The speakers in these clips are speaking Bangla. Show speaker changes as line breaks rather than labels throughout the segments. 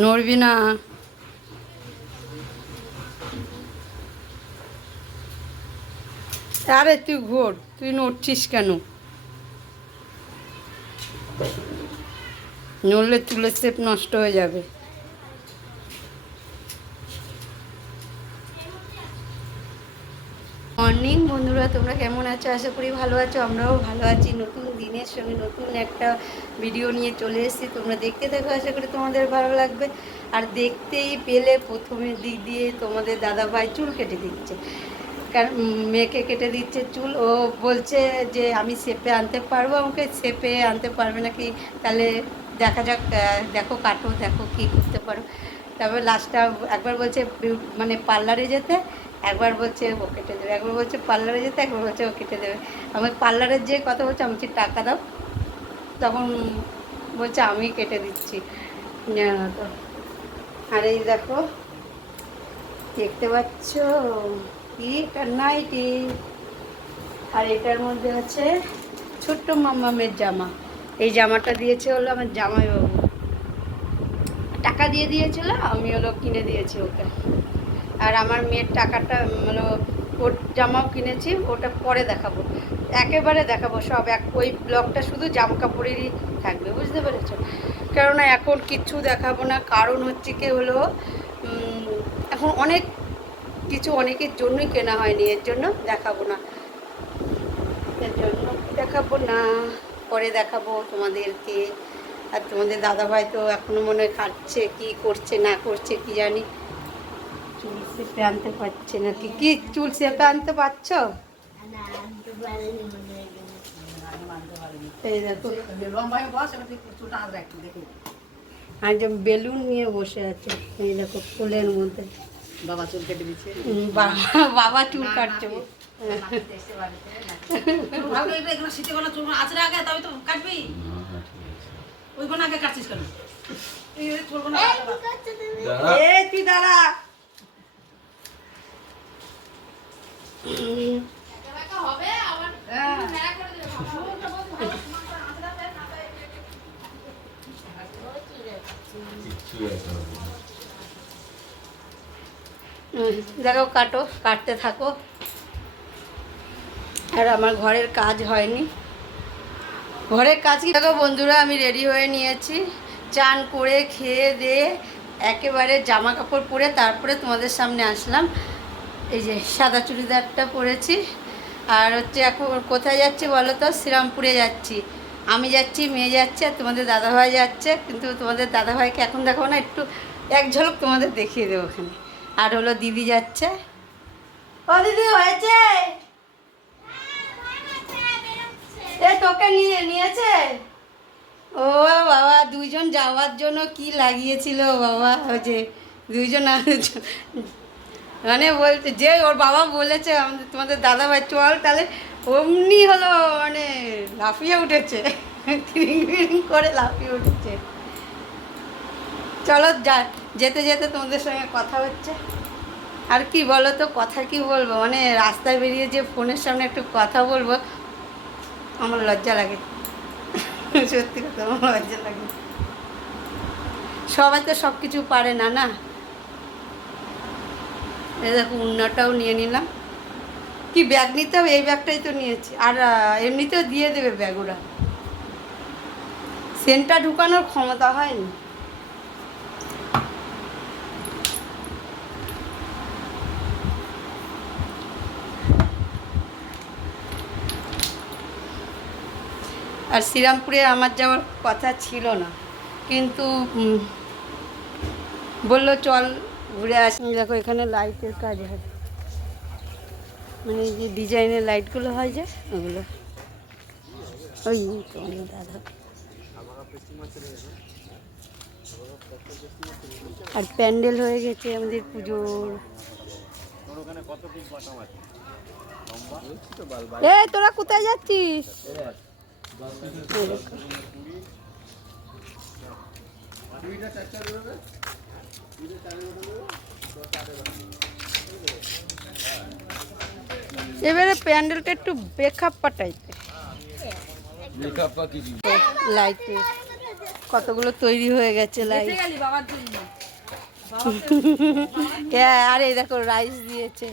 নড়বি না। আরে তুই ঘোর তুই নড়ছিস কেন? নড়লে তুলে সেপ নষ্ট হয়ে যাবে মর্নিং বন্ধুরা তোমরা কেমন আছো? আশা করি ভালো আছো, আমরাও ভালো আছি। নতুন দিনের সঙ্গে নতুন একটা ভিডিও নিয়ে চলে এসেছি। তোমরা দেখতে থাকো, আশা করি তোমাদের ভালো লাগবে। আর দেখতেই পেলে প্রথমের দিক দিয়ে তোমাদের দাদা ভাই চুল কেটে দিচ্ছে। কারণ মেয়েকে কেটে দিচ্ছে চুল। ও বলছে যে, আমি শেপে আনতে পারব? আমাকে, শেপে আনতে পারবে নাকি তাহলে দেখা যাক দেখো, কাটো, দেখো কী করতে পারো। তারপর লাস্টটা একবার বলছে মানে পার্লারে যেতে। একবার বলছে ও কেটে দেবে, একবার বলছে পার্লারে যেতে, একবার বলছে ও কেটে দেবে। আমি পার্লারের যে কথা বলছে, আমি টাকা দাও। তখন বলছে, আমি কেটে দিচ্ছি। তো। আর এই দেখো, দেখতে পাচ্ছ কি একটা নাইটি আর এটার মধ্যে আছে ছোট্ট মামামের জামা। এই জামাটা দিয়েছে হলো আমার জামাইবাবু। টাকা দিয়ে দিয়েছিল আমি হলো কিনে দিয়েছি ওকে। আর আমার মেয়ের টাকাটা মানে ওর জামাও কিনেছি, ওটা পরে দেখাবো। একেবারে দেখাবো সব, এক, ওই ব্লগটা শুধু জামা কাপড়েরই থাকবে, বুঝতে পেরেছ? কেননা এখন কিচ্ছু দেখাবো না, কারণ হচ্ছে কি হলো এখন অনেক কিছু অনেকের জন্যই কেনা হয়নি, এর জন্য দেখাবো না। এর জন্য দেখাবো না, পরে দেখাবো তোমাদেরকে। আর তোমাদের দাদাভাই তো এখনও মনে হয় খাচ্ছে, কি করছে, না করছে, কি জানি। সেপে আনতে পারছে না। কি কি চুল সেপে আনতে পারছ? যে বেলুন নিয়ে বসে আছে। এই দেখো ফুলের মধ্যে।
বাবা চুল কেটে দিচ্ছে।
বাবা চুল কাটছে।
আগে তবে তো কাটবি ওইগুলো আগে কাটছিস কেন
তুই দাঁড়া? দেখো, কাটো, কাটতে থাকো। আর আমার ঘরের কাজ হয়নি। ঘরের কাজ কি? দেখো বন্ধুরা, আমি রেডি হয়ে নিয়েছি। চান করে, খেয়ে দিয়ে, একেবারে জামা কাপড় পরে তারপরে তোমাদের সামনে আসলাম। এই যে সাদা চুড়িদারটা পরেছি। আর হচ্ছে এখন কোথায় যাচ্ছি বলো তো? শ্রীরামপুরে যাচ্ছি। আমি যাচ্ছি, মেয়ে যাচ্ছে, আর তোমাদের দাদাভাই যাচ্ছে। কিন্তু তোমাদের দাদাভাইকে এখন দেখাবো না, একটু এক ঝলক তোমাদের দেখিয়ে দেবো ওখানে। আর হলো দিদি যাচ্ছে। ও দিদি হয়েছে? এ তোকে নিয়ে, নিয়েছে? ও বাবা, দুইজন যাওয়ার জন্য কি লাগিয়েছিল বাবা? ওই যে দুইজন মানে বলতে যে ওর বাবা বলেছে আমাদের তোমাদের দাদা ভাই চল তাহলে। অমনি হলো মানে লাফিয়ে উঠেছে। করে লাফিয়ে উঠেছে। চলো, যা, যেতে যেতে তোমাদের সঙ্গে কথা হচ্ছে। আর কি বলো তো, কথা কি বলব? মানে রাস্তায় বেরিয়ে যে ফোনের সামনে একটু কথা বলব, আমার লজ্জা লাগে। সত্যি কথা, আমার লজ্জা লাগে। সবাই তো সব কিছু পারে না না? এই দেখো উন্নাটাও নিয়ে নিলাম। কি ব্যাগ নিতে হবে? এই ব্যাগটাই তো নিয়েছি। আর এমনিতেও দিয়ে দেবে ব্যাগ ওরা। সেন্টটা ঢুকানোর ক্ষমতা হয়নি। আর শ্রীরামপুরে আমার যাওয়ার কথা ছিল না। কিন্তু বলল চল ঘুরে আসি। দেখো, এখানে লাইটের কাজ হয়। মানে যে ডিজাইনের লাইটগুলো হয় যে, ওগুলো। ওই তো আমার দাদা। আর প্যান্ডেল হয়ে গেছে আমাদের পুজোর। এ, তোরা কোথায় যাচ্ছিস? এই দেখো। এবারে প্যান্ডেলটা একটু বেখাপ্পা টাইপের লাইটে কতগুলো তৈরি হয়ে গেছে লাইট
গেলি বাবার জন্য।
হ্যাঁ আর এই দেখো রাইস দিয়েছে।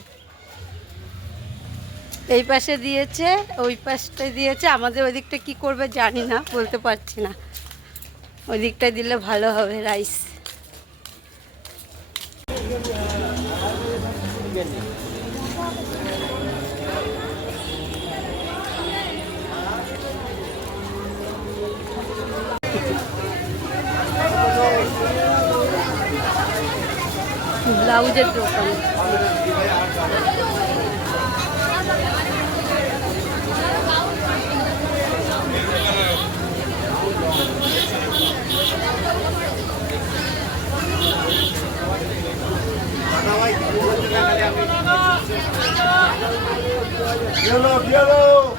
এই পাশে দিয়েছে ওই পাশটা দিয়েছে। আমাদের ওই দিকটা কী করবে জানি না বলতে পারছি না। ওই দিকটা দিলে ভালো হবে রাইস ব্লাউজের দোকান।
Yellow, yellow.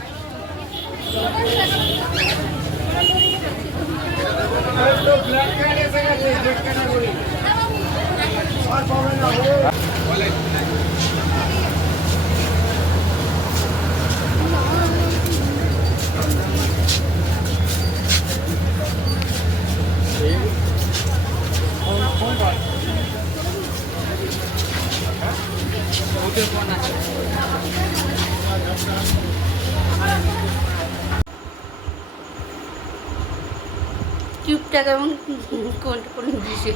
কিউবটা কেমন কোনটা কোন দিছে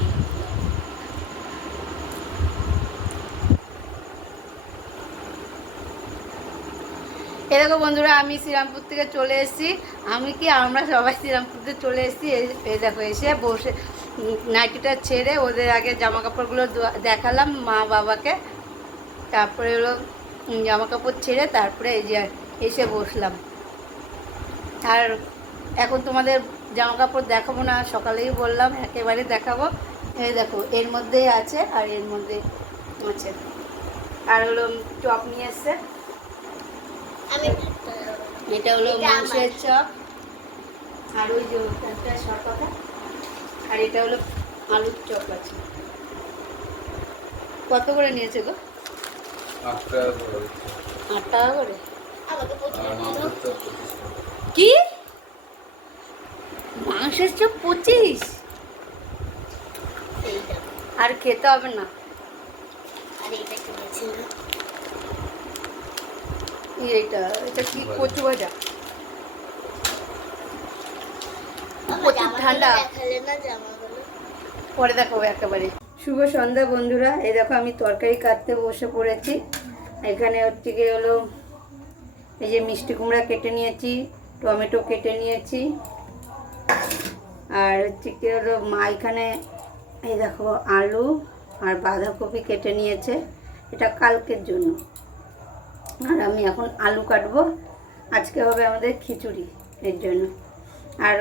এরকম বন্ধুরা, আমি শ্রীরামপুর থেকে চলে এসেছি। আমি কি, আমরা সবাই শ্রীরামপুর থেকে চলে এসেছি? এই দেখো, এসে বসে, নাইটিটা ছেড়ে ওদের আগে জামা কাপড়গুলো দেখালাম মা বাবাকে। তারপরে হলো জামা কাপড় ছেড়ে তারপরে এই যে এসে বসলাম। আর এখন তোমাদের জামা কাপড় দেখাবো না সকালেই বললাম একেবারে দেখাবো। এই দেখো এর মধ্যে আছে আর এর মধ্যে আছে। আর হলো চপ নিয়ে এসছে। এটা হলো মাংসের চপ। আর ওই যে শর্করা আর এটা হলো আলুর চপ আছে। কত করে নিয়েছে গো? আট টাকা করে। কি? মাংসের চপ পঁচিশ। আর খেতে হবে না।
আর এইটা
এটা কি কচু ভাজা? প্রচুর ঠান্ডা। পরে দেখাবো একেবারে। শুভ সন্ধ্যা বন্ধুরা। এই দেখো আমি তরকারি কাটতে বসে পড়েছি। এখানে হচ্ছে গিয়ে হলো এই যে মিষ্টি কুমড়া কেটে নিয়েছি, টমেটো কেটে নিয়েছি। আর হচ্ছে কি হলো মা এখানে এই দেখো আলু আর বাঁধাকপি কেটে নিয়েছে। এটা কালকের জন্য। আর আমি এখন আলু কাটবো। আজকে হবে আমাদের খিচুড়ি এর জন্য। আর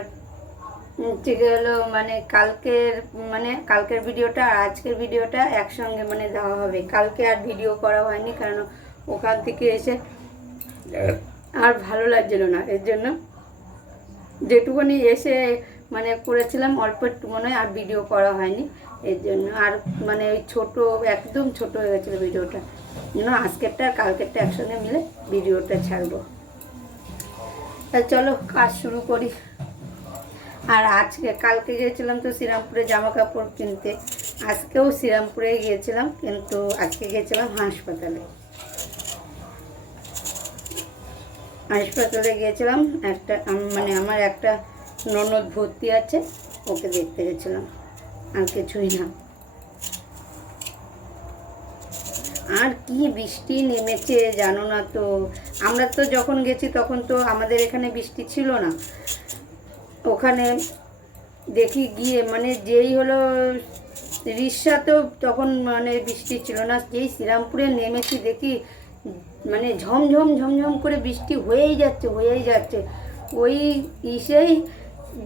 ঠিক হলো মানে কালকের মানে কালকের ভিডিওটা আর আজকের ভিডিওটা একসঙ্গে মানে দেওয়া হবে। কালকে আর ভিডিও করা হয়নি, কারণ ওখান থেকে এসে আর ভালো লাগছিল না। এর জন্য যেটুকুনি এসে মানে করেছিলাম, অল্প একটু মনে হয় আর ভিডিও করা হয়নি। এর জন্য আর মানে ওই ছোটো, একদম ছোট হয়ে গেছিল ভিডিওটা। জন্য আজকেরটা আর কালকেরটা একসঙ্গে মিলে ভিডিওটা ছাড়বো। চলো, কাজ শুরু করি। আর আজকে, কালকে গিয়েছিলাম তো শ্রীরামপুরে জামা কাপড় কিনতে। আজকেও শ্রীরামপুরে গিয়েছিলাম, কিন্তু আজকে গিয়েছিলাম হাসপাতালে। হাসপাতালে গিয়েছিলাম, একটা মানে আমার একটা ননদ ভর্তি আছে, ওকে দেখতে গেছিলাম। আর কিছুই না। আর কি বৃষ্টি নেমেছে জানো না তো। আমরা তো যখন গেছি তখন তো আমাদের এখানে বৃষ্টি ছিল না। ওখানে দেখি গিয়ে মানে যেই হলো রিক্সাতেও তখন মানে বৃষ্টি ছিল না, যেই শ্রীরামপুরে নেমেছি দেখি মানে ঝমঝম ঝমঝম করে বৃষ্টি হয়েই যাচ্ছে হয়েই যাচ্ছে। ওই ইসেই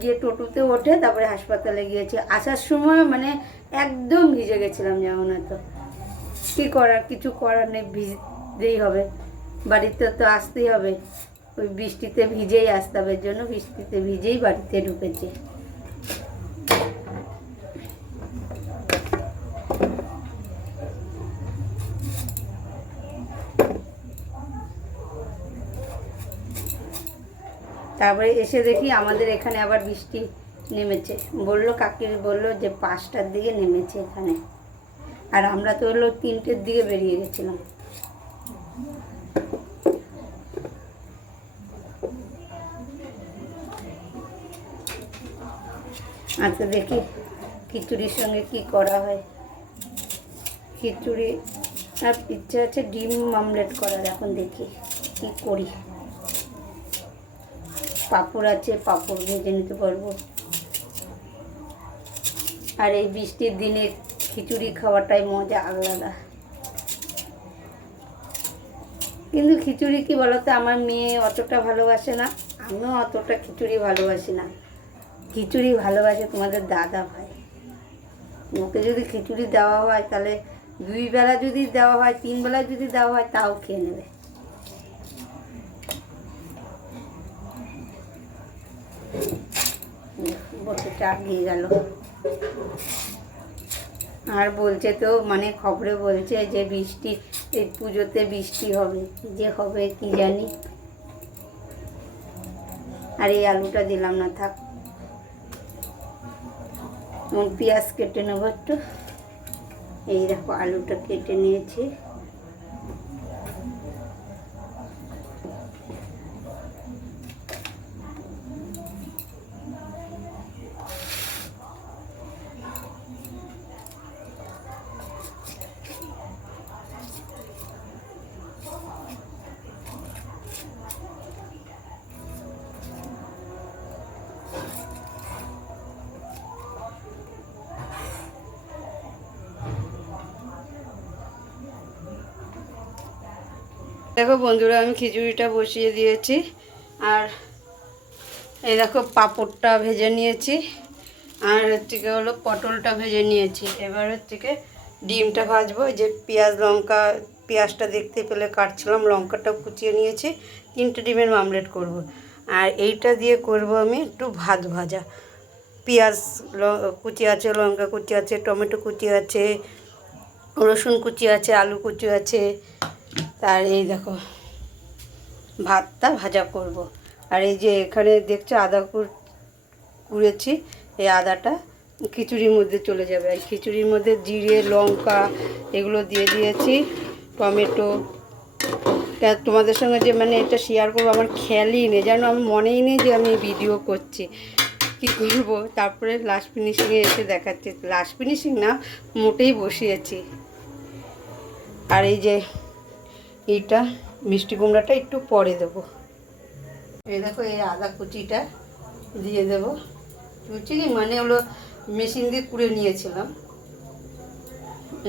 যে টোটোতে ওঠে, তারপরে হাসপাতালে গিয়েছি। আসার সময় মানে একদম ভিজে গেছিলাম যেমন তো কী করার, কিছু করার নেই, ভিজতেই হবে। বাড়িতে তো আসতেই হবে। ওই বৃষ্টিতে ভিজেই আসতে হবে এর জন্য বৃষ্টিতে ভিজেই বাড়িতে ঢুকেছি। তারপরে এসে দেখি আমাদের এখানে আবার বৃষ্টি নেমেছে। বলল কাকি, বলল যে পাঁচটার দিকে নেমেছে এখানে। আর আমরা তো হলো তিনটের দিকে বেরিয়ে গেছিলাম। আচ্ছা দেখি খিচুড়ির সঙ্গে কি করা হয়। খিচুড়ি আর ইচ্ছা আছে ডিম অমলেট করার, এখন দেখি কি করি। পাঁপড় আছে, পাঁপড় ভেজে নিতে পারব। আর এই বৃষ্টির দিনে খিচুড়ি খাওয়াটাই মজা আলাদা। কিন্তু খিচুড়ি কি বলতো, আমার মেয়ে অতটা ভালোবাসে না, আমিও অতটা খিচুড়ি ভালোবাসি না। খিচুড়ি ভালোবাসে তোমাদের দাদা ভাই। ওকে যদি খিচুড়ি দেওয়া হয়, তাহলে দুই বেলা যদি দেওয়া হয়, তিন বেলা যদি দেওয়া হয়, তাও খেয়ে নেবে। বসে চাপ দিয়ে গেল। আর বলছে তো মানে খবরে বলছে যে বৃষ্টি এই পুজোতে বৃষ্টি হবে যে হবে কি জানি। আর এই আলুটা দিলাম না, থাক। এখন পেঁয়াজ কেটে নেব একটু। এই দেখো আলুটা কেটে নিয়েছি। দেখো বন্ধুরা, আমি খিচুড়িটা বসিয়ে দিয়েছি। আর এই দেখো পাঁপড়টা ভেজে নিয়েছি। আর হচ্ছে কি হলো পটলটা ভেজে নিয়েছি। এবার হচ্ছে কি ডিমটা ভাজবো। যে পেঁয়াজ, লঙ্কা, পেঁয়াজটা দেখতে পেলে কাটছিলাম লঙ্কাটা কুচিয়ে নিয়েছি। তিনটে ডিমের মামলেট করব। আর এইটা দিয়ে করব আমি একটু ভাত ভাজা। পেঁয়াজ কুচি আছে, লঙ্কা কুচি আছে, টমেটো কুচি আছে, রসুন কুচি আছে, আলু কুচি আছে তার এই দেখো, ভাতটা ভাজা করব। আর এই যে এখানে দেখছ আদা কুড়েছি, এই আদাটা খিচুড়ির মধ্যে চলে যাবে। আর খিচুড়ির মধ্যে জিরে, লঙ্কা এগুলো দিয়ে দিয়েছি, টমেটো। তোমাদের সঙ্গে যে মানে এটা শেয়ার করব, আমার খেয়ালই নেই। যেন আমার মনেই নেই যে আমি ভিডিও করছি। কি করব? তারপরে লাস্ট ফিনিশিংয়ে এসে দেখাচ্ছি। লাস্ট ফিনিশিং না, মোটেই বসিয়েছি। আর এই যে এইটা মিষ্টি কুমড়াটা একটু পরে দেবো। এই দেখো, এই আদা কুচিটা দিয়ে দেবো। কুচি মানে হলো মেশিন দিয়ে কুড়ে নিয়েছিলাম।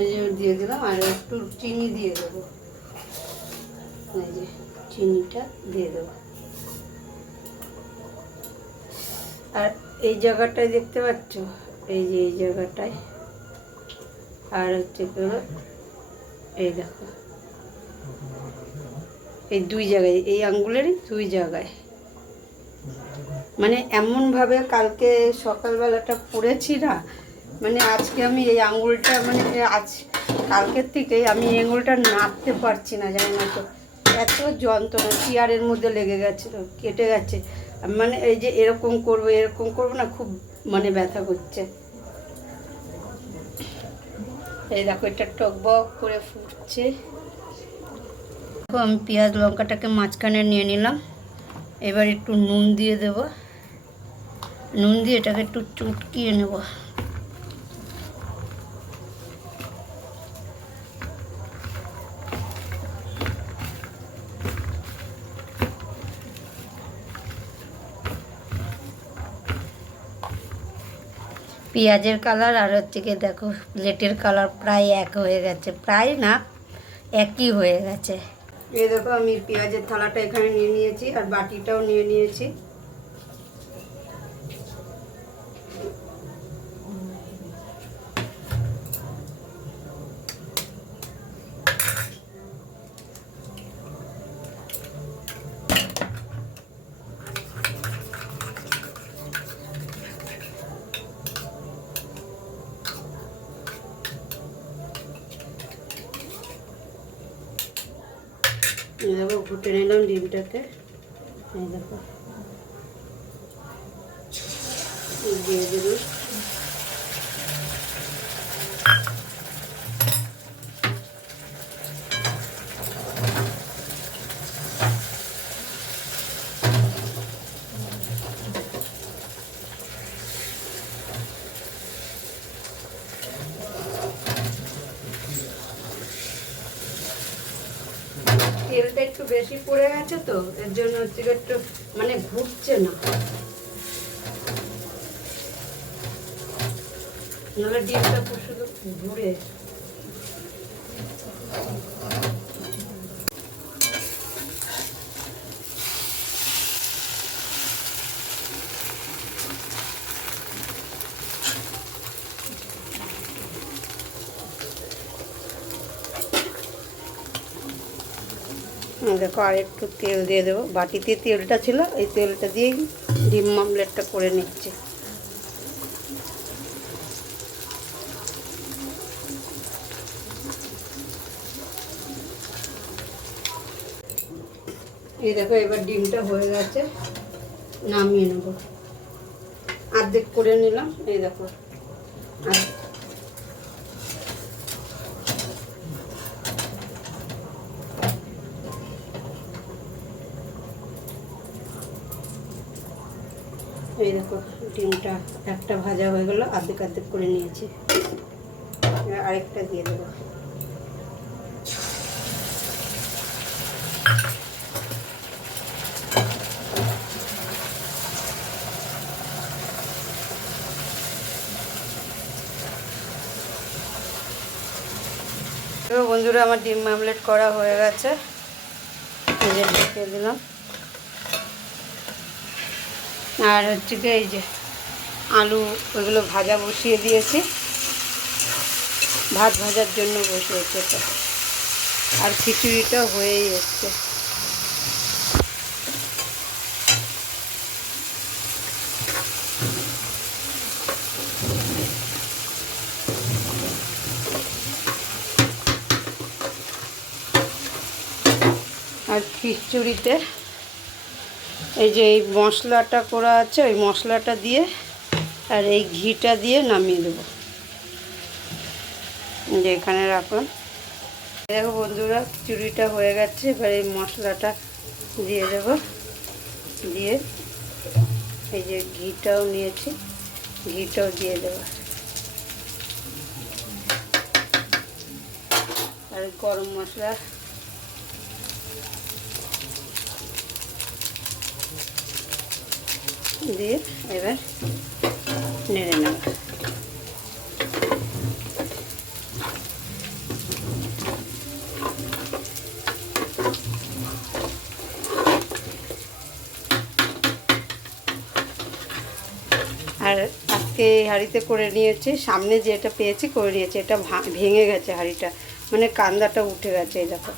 এই যে দিয়ে দিলাম, আর একটু চিনি দিয়ে দেবো। এই যে চিনিটা দিয়ে দেবো। আর এই জায়গাটায় দেখতে পাচ্ছ? এই যে এই জায়গাটায়। আর হচ্ছে এই দেখো। এই দুই জায়গায়, এই আঙ্গুলেরই দুই জায়গায়। মানে এমনভাবে কালকে সকালবেলাটা পড়েছি না মানে আজকে আমি এই আঙ্গুলটা মানে আজ, কালকের থেকে আমি এই আঙ্গুলটা নাড়তে পারছি না, জানি না তো। এত যন্ত্রণা চেয়ারের মধ্যে লেগে গেছিল, কেটে গেছে। মানে এই যে এরকম করব এরকম করব না, খুব মানে ব্যথা করছে। এই দেখো, এটা টকবক করে ফুটছে। দেখো, আমি পেঁয়াজ লঙ্কাটাকে মাঝখানে নিয়ে নিলাম। এবার একটু নুন দিয়ে দেব। নুন দিয়ে এটাকে একটু চুটকিয়ে নেব। পেঁয়াজের কালার আর হচ্ছে কি দেখো, প্লেটের কালার প্রায় এক হয়ে গেছে। প্রায় না, একই হয়ে গেছে। এই দেখো আমি পেঁয়াজের থালাটা এখানে নিয়ে নিয়েছি আর বাটিটাও নিয়ে নিয়েছি। ঘুটে নিলাম ডিমটাকে। এই দেখো এই দিয়ে দেবো বেশি পড়ে গেছে তো? এর জন্য হচ্ছে একটু মানে ঘুরছে না। নাহলে ডিমটা শুধু ঘুরে দেখো, আর একটু তেল দিয়ে দেবো। বাটিতে তেলটা ছিল, এই তেলটা দিয়েই ডিম মামলেটটা করে নিচ্ছি। এই দেখো, এবার ডিমটা হয়ে গেছে, নামিয়ে নেব। অর্ধেক করে নিলাম, এই দেখো। আর এই দেখো ডিমটা একটা ভাজা হয়ে গেল অর্ধেক অর্ধেক করে নিয়েছি। আরেকটা দিয়ে দেবো। বন্ধুরা, আমার ডিম মামলেট করা হয়ে গেছে। ঢেকে দিলাম। আর হচ্ছে কি এই যে আলু, ওইগুলো ভাজা বসিয়ে দিয়েছি। ভাত ভাজার জন্য বসিয়েছে তো আর খিচুড়িটা হয়েই এসছে। আর খিচুড়িতে এই যে এই মশলাটা করা আছে, ওই মশলাটা দিয়ে আর এই ঘিটা দিয়ে নামিয়ে দেবো। যে এখানে এই দেখো বন্ধুরা খিচুড়িটা হয়ে গেছে, এবার এই মশলাটা দিয়ে দেব। দিয়ে এই যে ঘিটাও নিয়েছি, ঘিটাও দিয়ে দেবো। আর গরম মশলা দিয়ে এবার নেড়ে নেব। আর আজকে হাঁড়িতে করে নিয়েছি, সামনে যেটা পেয়েছি করে নিয়েছি, এটা ভেঙে গেছে হাঁড়িটা মানে কান্দাটা উঠে গেছে, এই দেখো।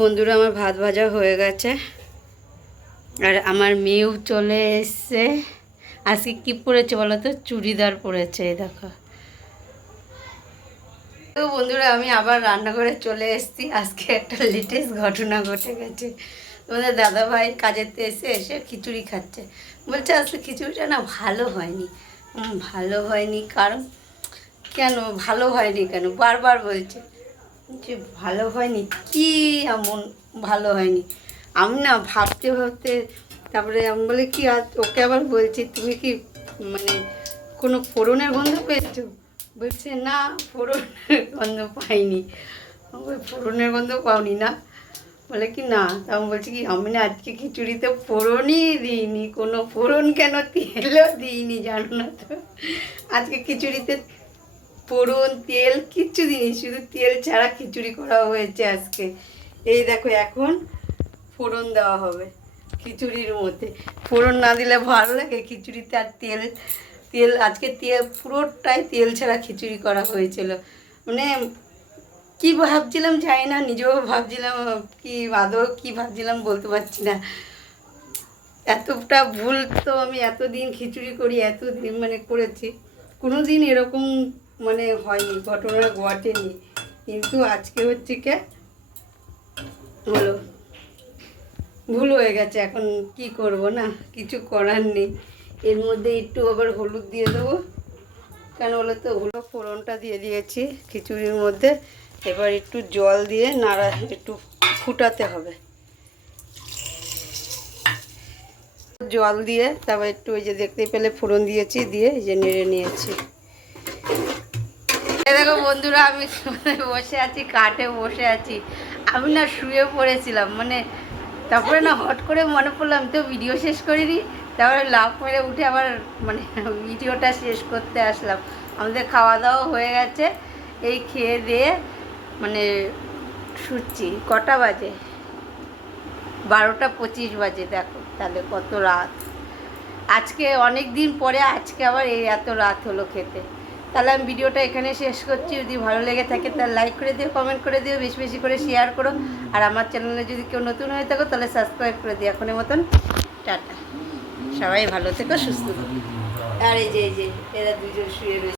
বন্ধুরা, আমার ভাত ভাজা হয়ে গেছে। আর আমার মেয়েও চলে এসছে। আজকে কি পরেছে বলো তো? চুড়িদার পরেছে দেখো। তো বন্ধুরা, আমি আবার রান্নাঘরে চলে এসেছি। আজকে একটা লেটেস্ট ঘটনা ঘটে গেছে। তোমাদের দাদা ভাই কাজের থেকে এসে এসে খিচুড়ি খাচ্ছে। বলছে, আজকে খিচুড়িটা না ভালো হয়নি। ভালো হয়নি কারণ? কেন? ভালো হয়নি কেন? বারবার বলছে যে, ভালো হয়নি? কি এমন ভালো হয়নি? আমি না ভাবতে ভাবতে, তারপরে আমি বলে, কি আর ওকে আবার বলছি, তুমি কি মানে কোনো ফোড়নের গন্ধ পেয়েছ? বলছে, না, ফোড়নের গন্ধ পাইনি। ফোড়নের গন্ধ পাওনি না? বলে কি, না। তা আমি বলছি কি, আমি না আজকে খিচুড়িতে ফোড়নই দিইনি, কোনো ফোড়ন কেন তেলও দিইনি, জানো না তো? আজকে খিচুড়িতে ফোড়ন, তেল কিচ্ছু দিইনি, শুধু তেল ছাড়া খিচুড়ি করা হয়েছে আজকে। এই দেখো এখন ফোড়ন দেওয়া হবে খিচুড়ির মধ্যে। ফোড়ন না দিলে ভালো লাগে, খিচুড়িতে আর তেল তেল, আজকে তেল, পুরোটাই তেল ছাড়া খিচুড়ি করা হয়েছিল। মানে কি ভাবছিলাম জানি না, নিজেও ভাবছিলাম, কি আদৌ কি ভাবছিলাম বলতে পারছি না। এতটা ভুল তো আমি এতদিন খিচুড়ি করি, এতদিন মানে করেছি। কোনো দিন এরকম মানে হয়নি, ঘটনা ঘটেনি। কিন্তু আজকে হচ্ছে কে? হলো ভুল হয়ে গেছে, এখন কি করব না? কিছু করার নেই। এর মধ্যে একটু আবার হলুদ দিয়ে দেবো। কেন বলো তো? হলো ফোড়নটা দিয়ে দিয়েছি খিচুড়ির মধ্যে। এবার একটু জল দিয়ে নাড়া, একটু ফুটাতে হবে। জল দিয়ে তারপর একটু ওই যে দেখতে পেলে ফোড়ন দিয়েছি, দিয়ে যে নেড়ে নিয়েছি। দেখো বন্ধুরা, আমি বসে আছি, কাঠে বসে আছি। আমি না শুয়ে পড়েছিলাম মানে তারপরে না হট করে মনে পড়ল, আমি তো ভিডিও শেষ করিনি। তারপরে লাভ মেরে উঠে আবার মানে ভিডিওটা শেষ করতে আসলাম। আমাদের খাওয়া দাওয়া হয়ে গেছে। এই খেয়ে দিয়ে মানে শুচ্ছি। কটা বাজে? বারোটা পঁচিশ বাজে, দেখো। তাহলে কত রাত? আজকে অনেক দিন পরে, আজকে আবার এই এত রাত হলো খেতে। তাহলে আমি ভিডিওটা এখানে শেষ করছি। যদি ভালো লেগে থাকে, তাহলে লাইক করে দিও কমেন্ট করে দিও, বেশি বেশি করে শেয়ার করো। আর আমার চ্যানেলে যদি কেউ নতুন হয়ে থাকো, তাহলে সাবস্ক্রাইব করে দিও। এখনের মতন, টাটা। সবাই ভালো থেকো, সুস্থ থেকো। আর এই যে এই যে, এরা দুজন শুয়ে রয়েছে।